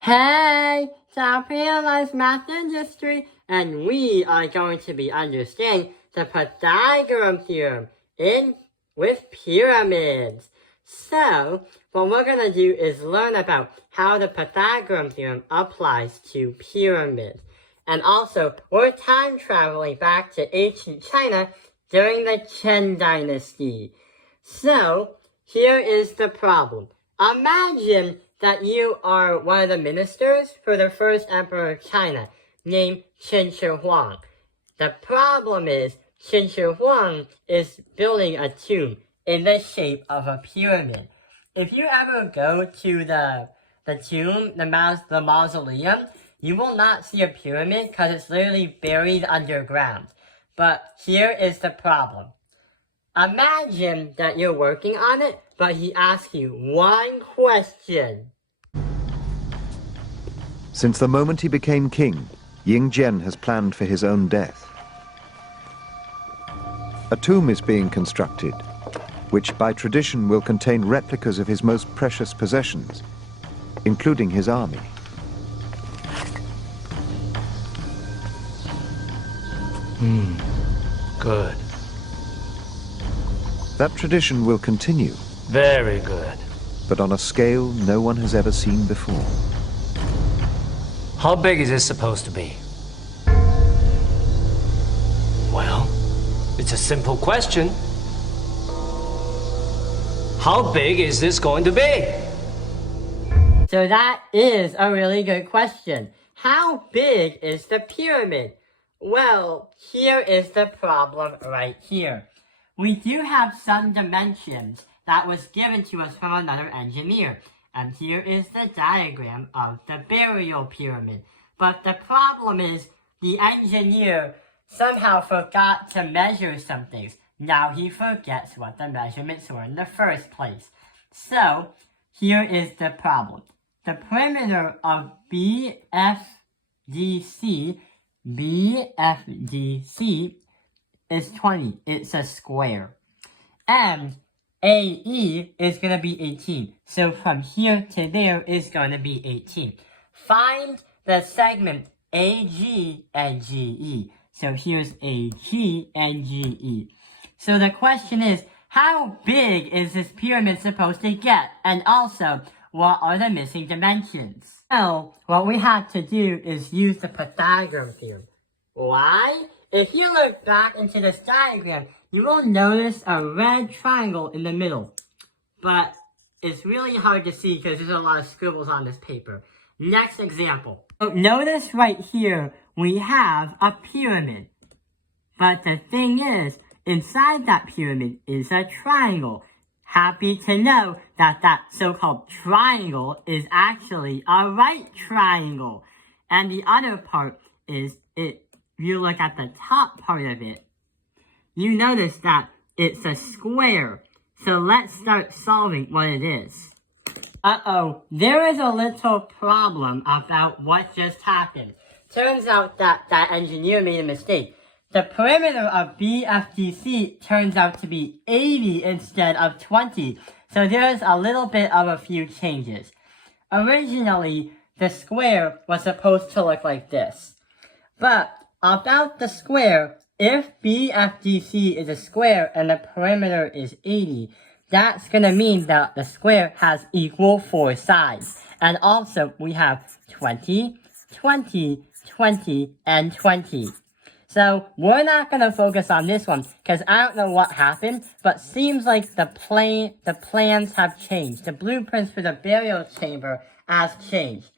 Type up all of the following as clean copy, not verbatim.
Hey, it's our Paralyzed Math Industry, and we are going to be understanding the Pythagorean theorem with pyramids. So, what we're going to do is learn about how the Pythagorean theorem applies to pyramids. And also, we're time traveling back to ancient China during the Qin Dynasty. So, here is the problem. Imagine that you are one of the ministers for the first emperor of China, named Qin Shi Huang. The problem is, Qin Shi Huang is building a tomb in the shape of a pyramid. If you ever go to the tomb, the mausoleum, you will not see a pyramid because it's literally buried underground. But here is the problem. Imagine that you're working on it, but he asks you one question. Since the moment he became king, Ying Jian has planned for his own death. A tomb is being constructed, which by tradition will contain replicas of his most precious possessions, including his army. Good. That tradition will continue, Very good. but on a scale no one has ever seen before. How big is this supposed to be? Well, it's a simple question. How big is this going to be? So that is a really good question. How big is the pyramid? Well, here is the problem right here. We do have some dimensions that was given to us from another engineer. And here is the diagram of the burial pyramid. But the problem is the engineer somehow forgot to measure some things. Now he forgets what the measurements were in the first place. So, here is the problem. The perimeter of BFDC is 20. It's a square. And AE is going to be 18. So from here to there is going to be 18. Find the segment AG and GE. So here's AG and GE. So the question is, how big is this pyramid supposed to get? And also, what are the missing dimensions? Well, what we have to do is use the Pythagorean theorem. Why? If you look back into this diagram, you will notice a red triangle in the middle. But it's really hard to see because there's a lot of scribbles on this paper. Next example. So notice right here, we have a pyramid. But the thing is, inside that pyramid is a triangle. Happy to know that that so-called triangle is actually a right triangle. And the other part is, you look at the top part of it, you notice that it's a square. So let's start solving what it is. Uh-oh, there is a little problem about what just happened. Turns out that that engineer made a mistake. The perimeter of BFDC turns out to be 80 instead of 20. So there's a little bit of a few changes. Originally, the square was supposed to look like this. But about the square, if BFDC is a square and the perimeter is 80, that's going to mean that the square has equal 4 sides. And also, we have 20, 20, 20, and 20. So, we're not going to focus on this one, because I don't know what happened, but seems like the plans have changed. The blueprints for the burial chamber has changed.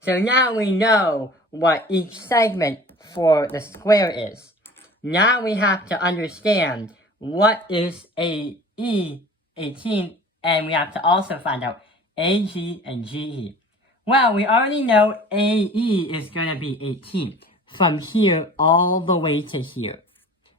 So now we know what each segment for the square is. Now we have to understand what is AE, 18, and we have to also find out AG and GE. Well, we already know AE is going to be 18. From here all the way to here.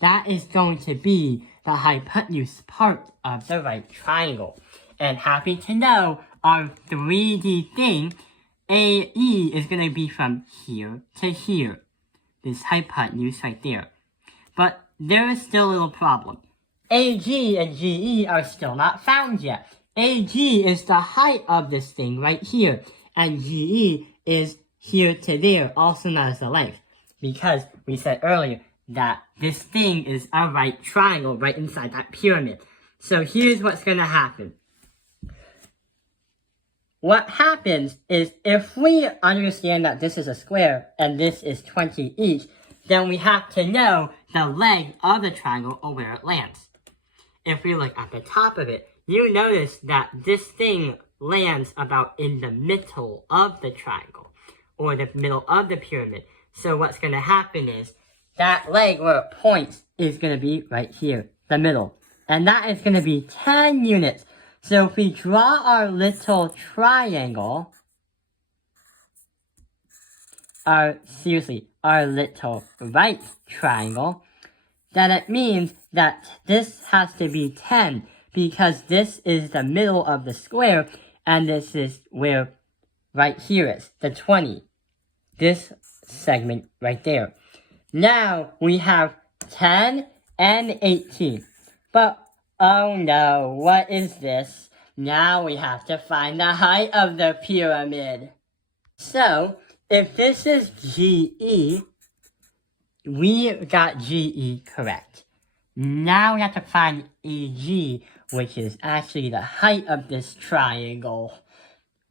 That is going to be the hypotenuse part of the right triangle. And happy to know our 3D thing, AE is going to be from here to here. This hypotenuse right there. But there is still a little problem. AG and GE are still not found yet. AG is the height of this thing right here. and GE is here to there, also known as the length, because we said earlier that this thing is a right triangle right inside that pyramid. So here's what's going to happen. What happens is if we understand that this is a square and this is 20 each, then we have to know the leg of the triangle or where it lands. If we look at the top of it, you notice that this thing lands about in the middle of the triangle, or the middle of the pyramid. So what's going to happen is, that leg where it points is going to be right here, the middle. And that is going to be 10 units. So if we draw our little triangle, our little right triangle, then it means that this has to be 10, because this is the middle of the square, and this is where right here is, the 20. This segment right there. Now we have 10 and 18. But, oh no, what is this? Now we have to find the height of the pyramid. So, if this is GE, we got GE correct. Now we have to find AG, which is actually the height of this triangle.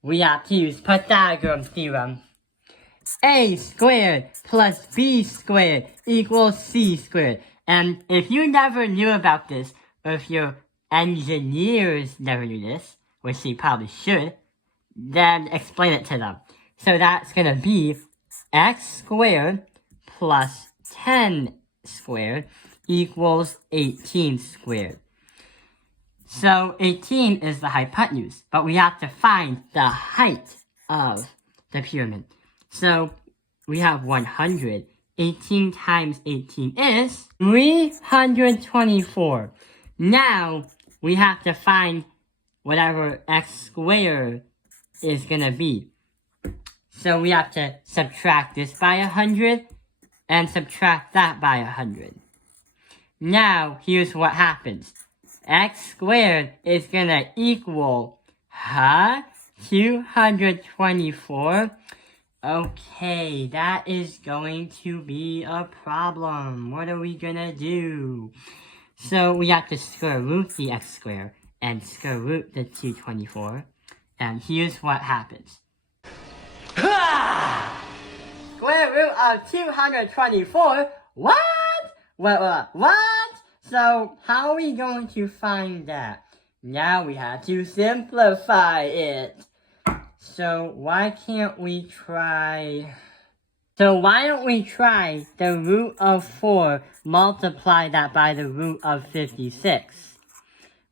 We have to use Pythagorean theorem. A squared plus B squared equals C squared. And if you never knew about this, or if your engineers never knew this, which you probably should, then explain it to them. So that's going to be x squared plus 10 squared equals 18 squared. So 18 is the hypotenuse, but we have to find the height of the pyramid. So we have 100. 18 times 18 is 324. Now we have to find whatever x squared is going to be. So we have to subtract this by 100 and subtract that by 100. Now here's what happens. X squared is going to equal 224. Okay, that is going to be a problem. What are we gonna do? So we have to square root the x squared and square root the 224. And here's what happens. Square root of 224? What? What? So how are we going to find that? Now we have to simplify it. So why don't we try the root of 4, multiply that by the root of 56?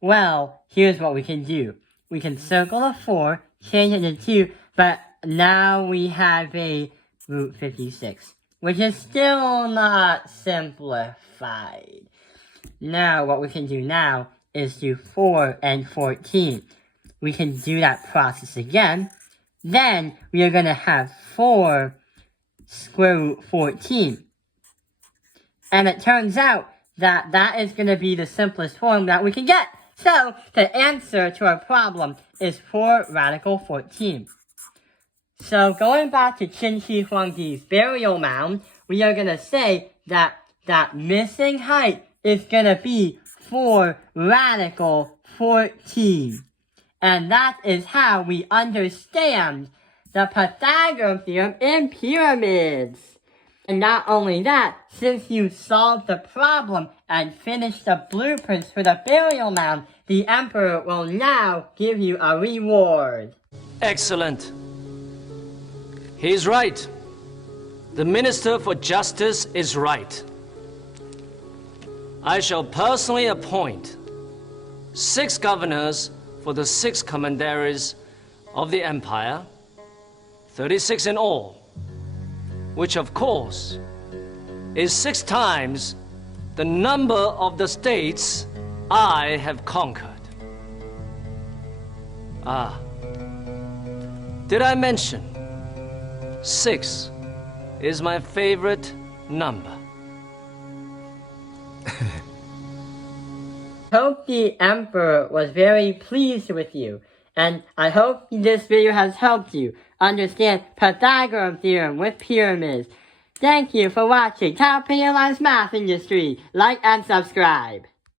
Well, here's what we can do. We can circle a 4, change it to 2, but now we have a root 56, which is still not simplified. Now, what we can do now is do 4 and 14. We can do that process again. Then we are going to have 4 square root 14. And it turns out that that is going to be the simplest form that we can get. So, the answer to our problem is 4 radical 14. So, going back to Qin Shi Huangdi's burial mound, we are going to say that that missing height is going to be 4 radical 14. And that is how we understand the Pythagorean theorem in pyramids. And not only that, since you solved the problem and finished the blueprints for the burial mound, the emperor will now give you a reward. Excellent. He's right. The Minister for Justice is right. I shall personally appoint 6 governors for the 6 commanderies of the empire, 36 in all, which of course is 6 times the number of the states I have conquered. Did I mention 6 is my favorite number? Hope the emperor was very pleased with you, and I hope this video has helped you. understand Pythagorean theorem with pyramids. Thank you for watching Top Penalized Math Industry. Like and subscribe.